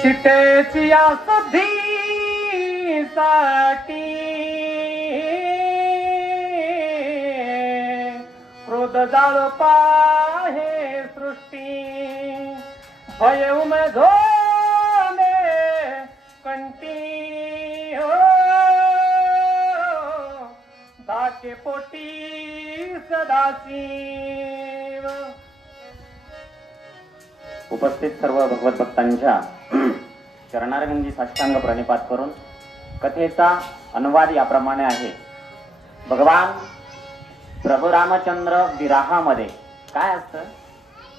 शिटेची या सुधीसाठी क्रोध जाळ पाहे सृष्टी भय उमधोने कंटी हो धाके पोटी सदाशिव. उपस्थित सर्व भगवत भक्तांच्या चरणारविंदी साष्टांग प्रणिपात करून कथेचा अनुवाद याप्रमाणे आहे. भगवान प्रभू रामचंद्र विराहामध्ये काय असतं,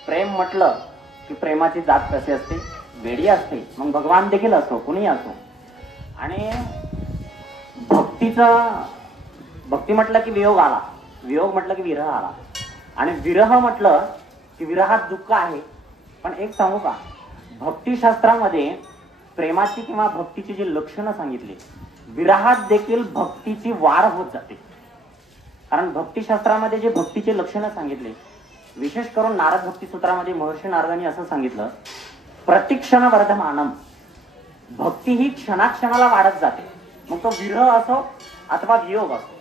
प्रेम म्हटलं की प्रेमाची जात कशी असते, वेडी असते. मग भगवान देखील असो, कुणी असो. आणि भक्ती म्हटलं की वियोग आला, वियोग म्हटलं की विरह आला, आणि विरह म्हटलं की विरहात दुःख आहे. पण एक सांगू का, भक्तिशास्त्रामध्ये प्रेमाची किंवा भक्तीची जी लक्षणं सांगितली, विरहात देखील भक्तीची वाढ होत जाते. कारण भक्तिशास्त्रामध्ये जे भक्तीचे लक्षणं सांगितले, विशेष करून नारद भक्ती सूत्रामध्ये महर्षी नारदांनी असं सांगितलं, प्रतिक्षण वर्धमानम. भक्ती ही क्षणाक्षणाला वाढत जाते. मग तो विरह असो अथवा वियोग असो,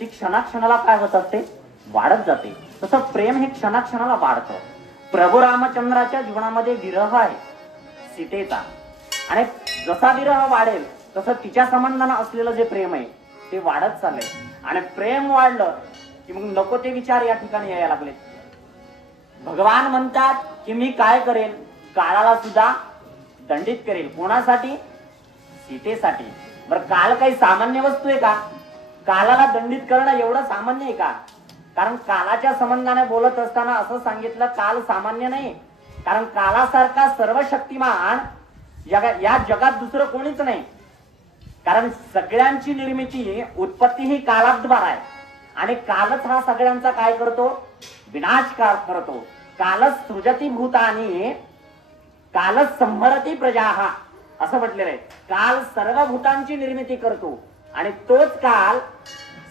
ती क्षणाक्षणाला काय होत असते, वाढत जाते. तसं प्रेम हे क्षणाक्षणाला वाढतं. प्रभू रामचंद्राच्या जीवनामध्ये विरह आहे सीतेचा, आणि जसा विरह वाढेल तसं तिच्या संबंधानं असलेलं जे प्रेम आहे ते वाढत चाललंय. आणि प्रेम वाढलं की मग नको ते विचार या ठिकाणी यायला लागले. भगवान म्हणतात की मी काय करेल, काळाला सुद्धा दंडित करेल. कोणासाठी? सीतेसाठी. बरं, काल काही सामान्य वस्तू आहे का? कालाला दंडित करणं एवढं सामान्य आहे का? कारण कालाच्या संबंधाने बोलत असताना असं सांगितलं, काल सामान्य नाही. कारण कालासारखा सर्वशक्तिमान या जगात दुसरं कोणीच नाही. कारण सगळ्यांची निर्मिती, उत्पत्ती ही कालाद्वार आहे. आणि कालच हा सगळ्यांचा काय करतो, विनाश करतो. कालच सृजती भूतानी कालच संहरती प्रजाहा असं म्हटलेलं आहे. काल सर्व भूतांची निर्मिती करतो आणि तोच काल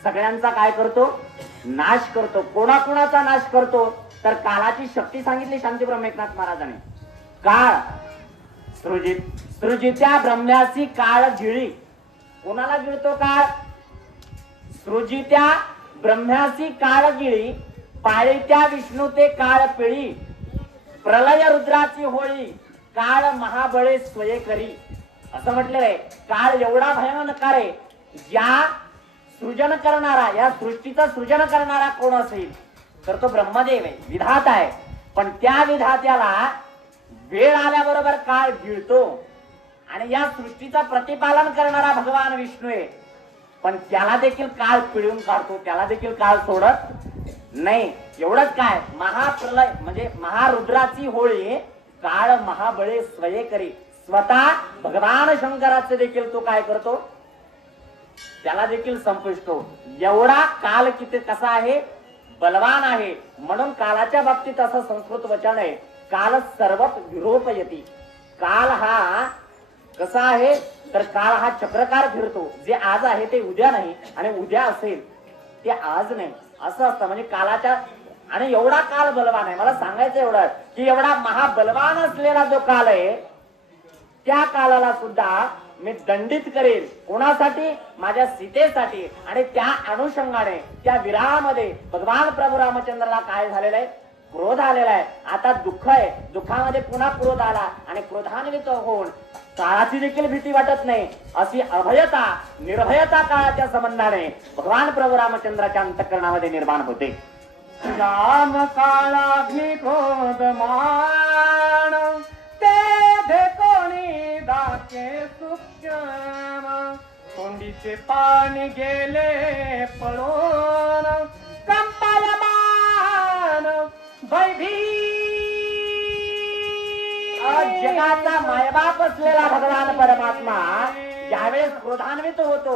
सगळ्यांचा काय करतो, नाश करतो. कोणाकोणाचा नाश करतो तर कालाची शक्ती सांगितली शांती ब्रह्मेकनाथ महाराजांनी. काळ सृजित्या ब्रह्म्यासी काळ गिळी. कोणाला गिळतो काळ? सृजित्या ब्रह्म्यासी काळ गिळी, पाळीत्या विष्णू ते काळ पिळी, प्रलय रुद्राची होळी, काळ महाबळे स्वये करी असं म्हटलेलं आहे. काळ एवढा भयानक आहे, या सृजन करणारा, या सृष्टीचं सृजन करणारा कोण असेल तर तो ब्रह्मदेव आहे, विधाता आहे. पण त्या विधात्याला वेळ आल्याबरोबर काळ गिळतो. आणि या सृष्टीचं प्रतिपालन करणारा भगवान विष्णू आहे, पण त्याला देखील काळ पिळून काढतो, त्याला देखील काळ सोडत नाही. एवढंच काय, महाप्रलय म्हणजे महारुद्राची होळी, काळ महाबळे स्वये करी. स्वतः भगवान शंकराचे देखील तो काय करतो, त्याला देखील संपुष्टो. एवढा काल किती कसा आहे, बलवान आहे. म्हणून कालाच्या बाबतीत असं संस्कृत वचन आहे, काल सर्वत विरोपयती. काल हा कसा आहे तर काल हा चक्रकार फिरतो. जे आज आहे ते उद्या नाही, आणि उद्या असेल ते आज नाही, असं असतं. म्हणजे कालाच्या, आणि एवढा काल बलवान आहे. मला सांगायचं एवढं की एवढा महाबलवान असलेला जो काल आहे, त्या कालाला सुद्धा मी दंडित करेल. कोणासाठी? माझ्या सीतेसाठी. आणि त्या अनुषंगाने त्या विराहामध्ये भगवान प्रभू रामचंद्राला काय झालेलं आहे, क्रोध आलेला आहे. आता दुःख आहे, दुःखामध्ये पुन्हा क्रोध आला, आणि क्रोधान्वित होऊन काळाची देखील भीती वाटत नाही. अशी अभयता, निर्भयता काळाच्या संबंधाने भगवान प्रभू रामचंद्राच्या अंतःकरणामध्ये निर्माण होते. राम काळा भी क्रोध मान, ते कोणी दाके सूक्ष्म, तोंडीचे पाणी गेले पळून, कंपायमान भयभीत. जगाचा मायबाप असलेला भगवान परमात्मा ज्यावेळेस क्रोधान्वित होतो,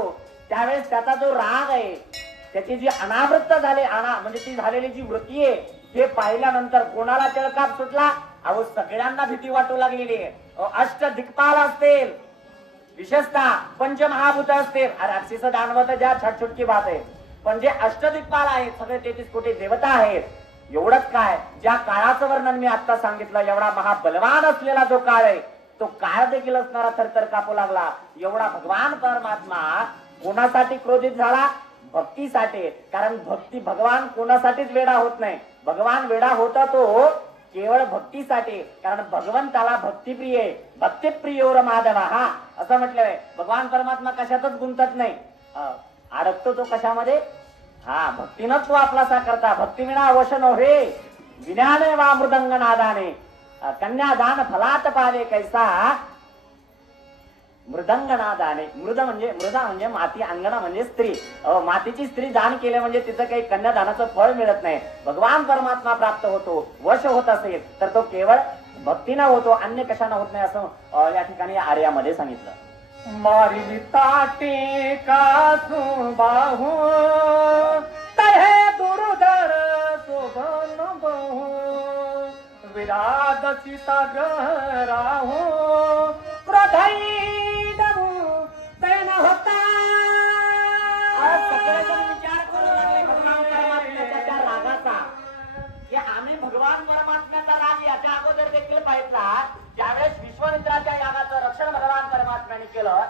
त्यावेळेस त्याचा जो राग आहे, त्याची जी अनावृत्त झाले, म्हणजे ती झालेली जी वृत्ती आहे, हे पाहिल्यानंतर कोणाला तिळकाप सुटला? अहो, सगळ्यांना भीती वाटू लागलेली आहे. अष्ट दिक्पाल असतील, विशेषतः पंचमहाभूत असतील, राक्षस दानवत ज्या छटछुटकी बात आहे, पण जे अष्टदिक्पाल आहेत, सगळे 33 कोटी देवता आहेत. एवढंच काय, ज्या काळाचं वर्णन मी आता सांगितलं, एवढा महाबलवान असलेला जो काळ आहे, तो काळ देखील असणारा थरथर कापू लागला. एवढा भगवान परमात्मा कोणासाठी क्रोधित झाला? भक्तीसाठी. कारण भक्ती, भगवान कोणासाठीच वेडा होत नाही. भगवान वेडा होता तो केवळ भक्तीसाठी. कारण भगवंताला भक्तिप्रिय आहे. भक्तिप्रियोर माधव हा असं म्हटलंय. भगवान परमात्मा कशातच गुंतत नाही. अडकतो तो कशामध्ये? हा, भक्तीनच तो आपलासा करता. भक्तिविना अवश्य नव्हे, विज्ञाने वा मृदंग नादाने कन्यादान फलात पावे कैसा मृदंग नादाने. मृदा म्हणजे माती, अंगणा म्हणजे स्त्री. मातीची स्त्री दान केले म्हणजे तिचं काही कन्यादानाचं फळ मिळत नाही. भगवान परमात्मा प्राप्त होतो, वश होत असेल तर तो केवळ भक्तीनं होतो, अन्य कशानं होत नाही असं या ठिकाणी आर्यामध्ये सांगितलं. मारी ताटे कासू बाहू तहे दुर्धर शोभन बहु विराट सीता ग्रह राहू क्रोधई डबू तैन होता. सगळेजण विचार करू लागले भगवान परमात्म्याच्या त्या रागाचा, की आम्ही भगवान परमात्म्याचा राग याच्या अगोदर देखील पाहिला. ज्यावेळेस विश्वामित्राच्या यागाचं रक्षण भगवान परमात्म्याने केलं,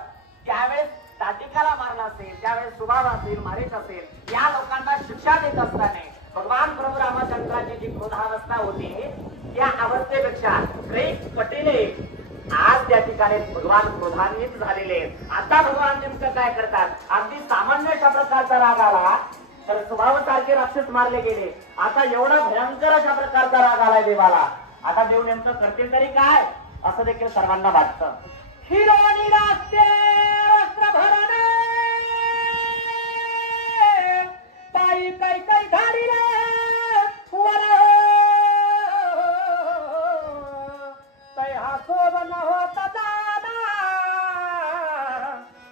त्यावेळेस ताटिकाला मारला असेल, त्यावेळेस सुभाव असेल, मारीच असेल, या लोकांना शिक्षा देत असताना भगवान प्रभू रामचंद्राची जी क्रोधावस्था होती त्या अवस्थेपेक्षा कैक पटीने आज त्या ठिकाणी भगवान क्रोधान्वित झालेले. आता भगवान नेमकं काय करतात? अगदी सामान्य अशा प्रकारचा राग आला तर स्वभावासारखे राक्षस मारले गेले. आता एवढा भयंकर अशा प्रकारचा राग आलाय देवाला. आता देव नेमकं करते तरी काय असं देखील सर्वांना वाटतं. हिरोणी रास्ते वस्त्र भरणे पायी कै कै धाडिले वर तै हा शोभन होता दादा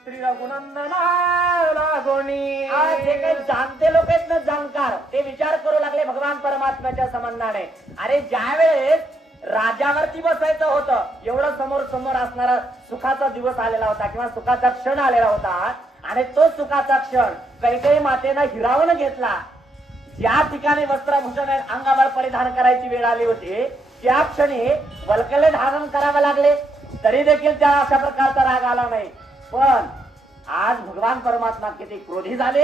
श्री रघुनंदना लागोणी. आज जे काही जाणते लोक आहेत ना, जाणकार, ते विचार करू लागले भगवान परमात्म्याच्या संबंधाने. अरे ज्यावेळेस राजावरती बसायचं होतं, एवढं समोर समोर असणारा सुखाचा दिवस आलेला होता किंवा सुखाचा क्षण आलेला होता, आणि तो सुखाचा क्षण कैकेयी मातेनं हिरावून घेतला. ज्या ठिकाणी वस्त्रभूषण अंगावर परिधान करायची वेळ आली होती त्या क्षणी वल्कले धारण करावे लागले, तरी देखील त्या अशा प्रकारचा राग आला नाही. पण आज भगवान परमात्मा किती क्रोधी झाले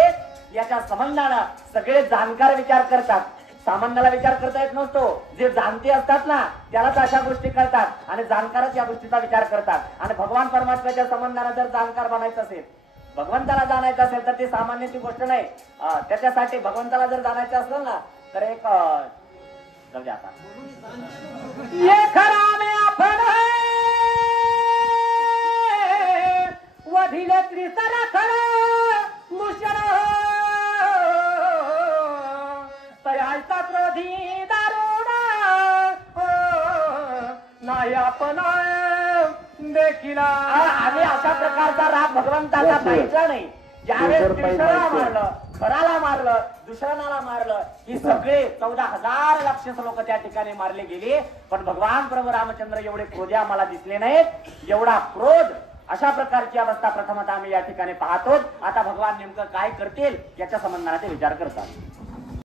याच्या संबंधानं सगळे जाणकार विचार करतात. सामान्याला विचार करता येत नसतो. जे जाणते असतात ना त्यालाच अशा गोष्टी कळतात, आणि जाणकारच या गोष्टीचा विचार करतात. आणि भगवान परमात्म्याच्या संबंधानं जर जाणकार बनायचं असेल, भगवंताला जाणायचं असेल तर ती सामान्याची गोष्ट नाही. त्याच्यासाठी भगवंताला जर जाणायचं असेल ना तर एक जाऊ दे आता. ये खरा में आपण वधिले त्रिसर खर मुशर तयाचा क्रोधी दारुण नाही आपण देखील. आम्ही अशा प्रकारचा राग भगवंताला पाहिला नाही. ज्यावेळेस कृष्णाला मारलं, खराला मारलं, दुसऱ्याला मारलं, ही सगळे 14,000 राक्षस लोक त्या ठिकाणी मारले गेले. पण भगवान प्रभू रामचंद्र एवढे क्रोधी आम्हाला दिसले नाहीत. एवढा क्रोध, अशा प्रकारची अवस्था प्रथमतः आम्ही या ठिकाणी पाहतो. आता भगवान नेमकं काय करतील याच्या संबंधाने ते विचार करतात.